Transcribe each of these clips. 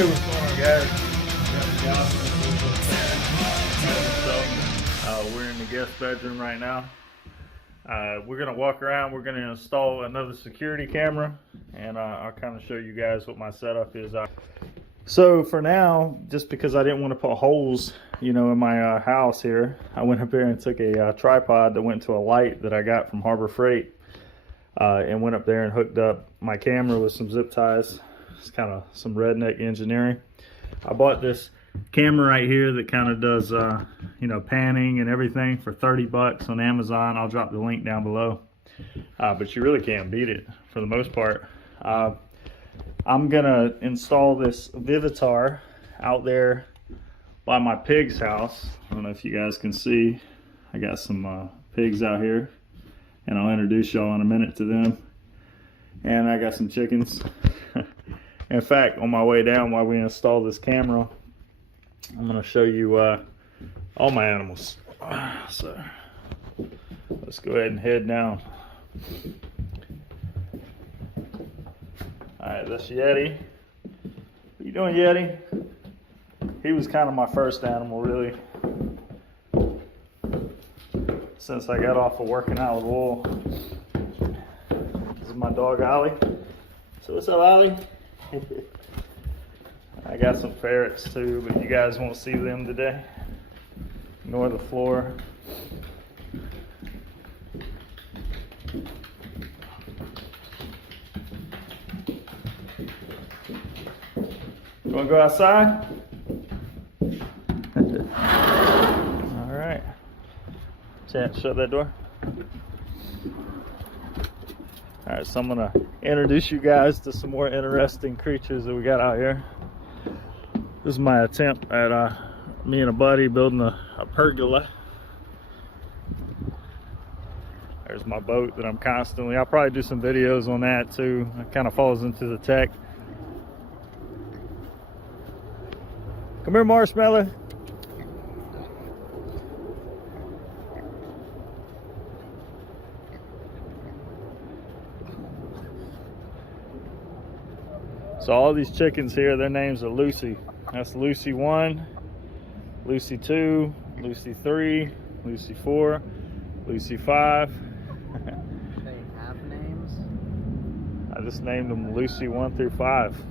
Hey, what's going on, guys? We're in the guest bedroom right now. We're gonna walk around. We're gonna install another security camera, and I'll kind of show you guys what my setup is. So for now, just because I didn't want to put holes, in my house here, I went up there and took a tripod that went to a light that I got from Harbor Freight, and went up there and hooked up my camera with some zip ties. It's kind of some redneck engineering. I bought this camera right here that kind of does panning and everything for 30 bucks on Amazon. I'll drop the link down below, but you really can't beat it for the most part. I'm gonna install this Vivitar out there by my pig's house. I don't know if you guys can see, I got some pigs out here, and I'll introduce y'all in a minute to them. And I got some chickens. In fact, on my way down while we install this camera, I'm going to show you all my animals. So let's go ahead and head down. Alright, that's Yeti. What you doing, Yeti? He was kind of my first animal, really, since I got off of working out with wool. This is my dog, Ollie. So what's up, Ollie? I got some ferrets too, but you guys won't see them today, nor the floor. You want to go outside? All right. Chance, shut that door. All right, so I'm gonna introduce you guys to some more interesting creatures that we got out here. This is my attempt at me and a buddy building a pergola. There's my boat that I'll probably do some videos on that too. It kind of falls into the tech. Come here, Marshmallow. So all these chickens here, their names are Lucy. That's Lucy 1, Lucy 2, Lucy 3, Lucy 4, Lucy 5. They have names? I just named them Lucy 1 through 5.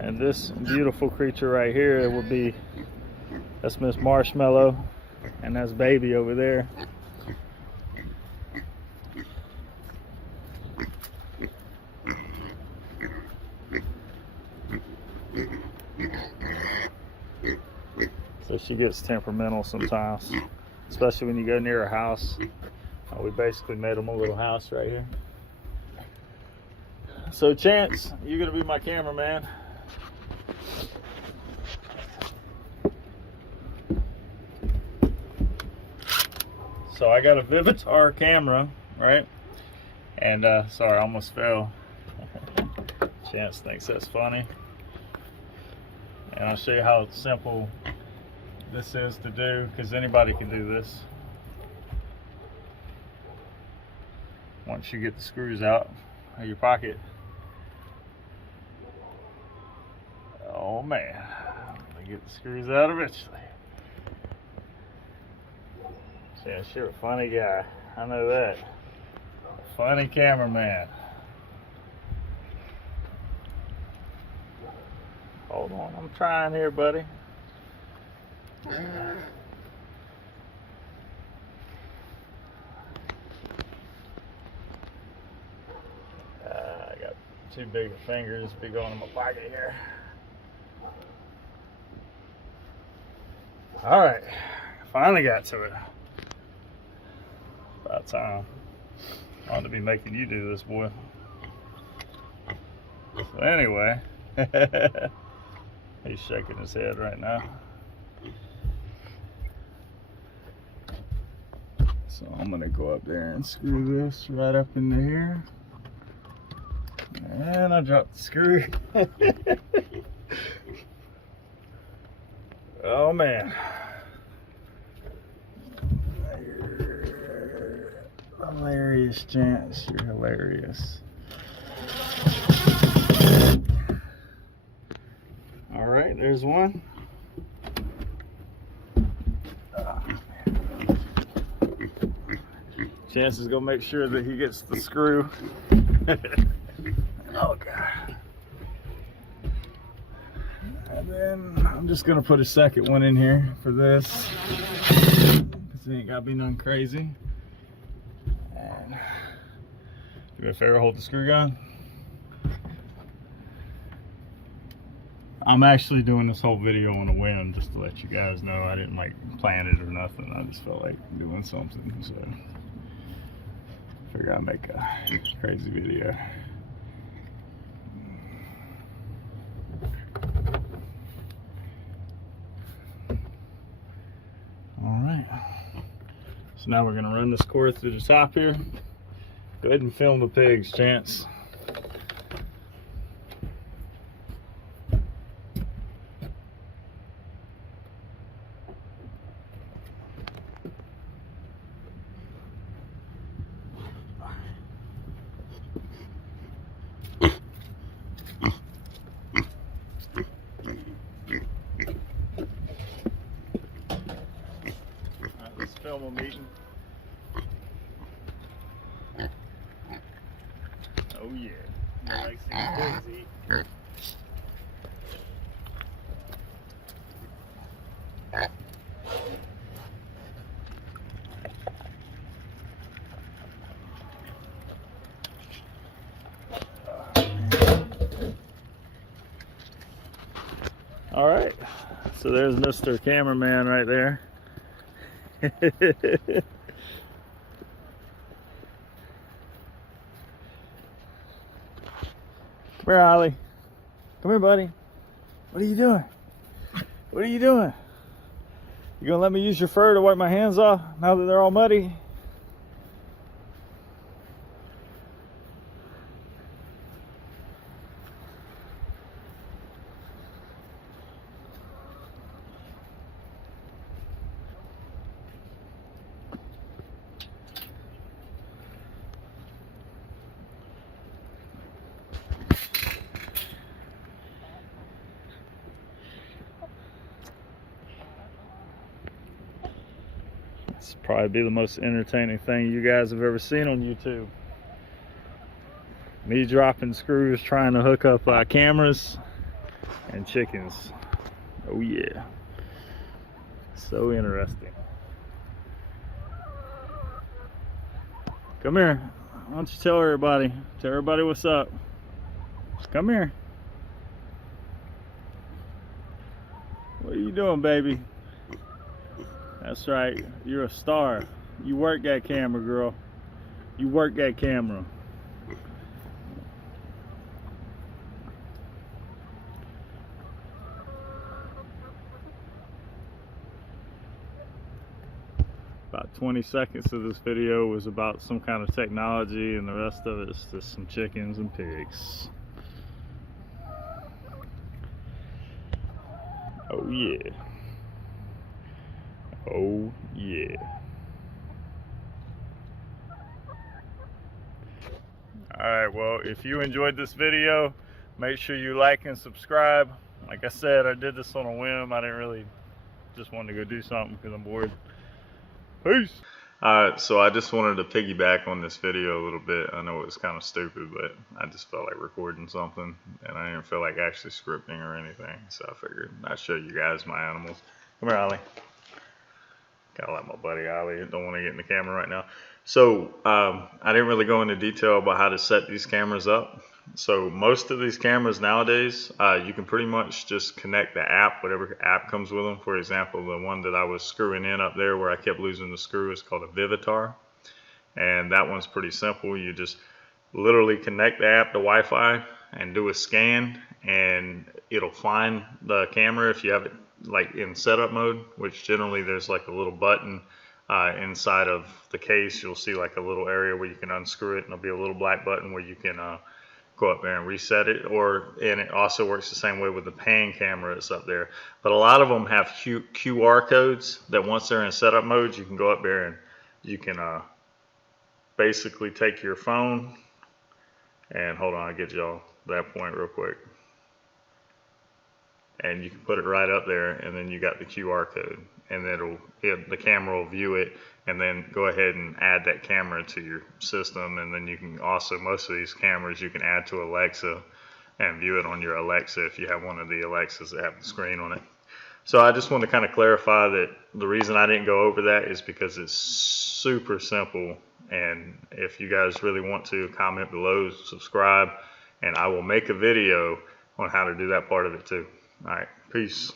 And this beautiful creature right here that's Miss Marshmallow, and that's Baby over there. So she gets temperamental sometimes, especially when you go near her house. We basically made them a little house right here. So Chance, you're gonna be my cameraman. So I got a Vivitar camera, right? And sorry, I almost fell. Chance thinks that's funny. And I'll show you how simple this is to do, because anybody can do this. Once you get the screws out of your pocket. Oh man, let me get the screws out eventually. Yeah, sure, a funny guy. I know that. Funny cameraman. Hold on, I'm trying here, buddy. I got too big of fingers to be going in my pocket here. All right, finally got to it. About time. I ought to be making you do this, boy. So anyway, he's shaking his head right now. So I'm gonna go up there and screw this right up into here. And I dropped the screw. Oh man. Hilarious, Chance. You're hilarious. there's one. Chance is gonna make sure that he gets the screw. Oh God. And then I'm just gonna put a second one in here for this, because it ain't gotta be nothing crazy. And do me a favor, hold the screw gun. I'm actually doing this whole video on a whim, just to let you guys know. I didn't like plan it or nothing. I just felt like doing something, so figure I'd make a crazy video. All right, so now we're gonna run this cord through the top here. Go ahead and film the pigs, Chance. Let's film them eating. Oh yeah, I like seeing pigs eat. All right, so there's Mr. Cameraman right there. Come here, Ollie. Come here, buddy. What are you doing? What are you doing? You gonna let me use your fur to wipe my hands off now that they're all muddy? This will probably be the most entertaining thing you guys have ever seen on YouTube. Me dropping screws, trying to hook up cameras and chickens. Oh yeah. So interesting. Come here. Why don't you tell everybody? Tell everybody what's up. Come here. What are you doing, baby? That's right. You're a star. You work that camera, girl. You work that camera. About 20 seconds of this video was about some kind of technology, and the rest of it is just some chickens and pigs. Oh yeah. Oh yeah. Alright, well, if you enjoyed this video, make sure you like and subscribe. Like I said, I did this on a whim. I didn't really just want to go do something because I'm bored. Peace. Alright, so I just wanted to piggyback on this video a little bit. I know it was kind of stupid, but I just felt like recording something, and I didn't feel like actually scripting or anything, so I figured I'd show you guys my animals. Come here, Ollie. Gotta let my buddy Ollie, don't want to get in the camera right now. So I didn't really go into detail about how to set these cameras up. So most of these cameras nowadays, you can pretty much just connect the app, whatever app comes with them. For example, the one that I was screwing in up there where I kept losing the screw is called a Vivitar. And that one's pretty simple. You just literally connect the app to Wi-Fi and do a scan, and it'll find the camera if you have it like in setup mode, which generally there's like a little button inside of the case. You'll see like a little area where you can unscrew it, and there'll be a little black button where you can go up there and reset it. And it also works the same way with the pan camera that's up there. But a lot of them have QR codes that once they're in setup mode, you can go up there and you can basically take your phone and hold on, I'll get y'all that point real quick. and you can put it right up there, and then you got the QR code, and the camera will view it, and then go ahead and add that camera to your system. And then you can also, most of these cameras you can add to Alexa and view it on your Alexa if you have one of the Alexas that have the screen on it. So I just want to kind of clarify that the reason I didn't go over that is because it's super simple. And if you guys really want to, comment below, subscribe, and I will make a video on how to do that part of it too. All right, peace.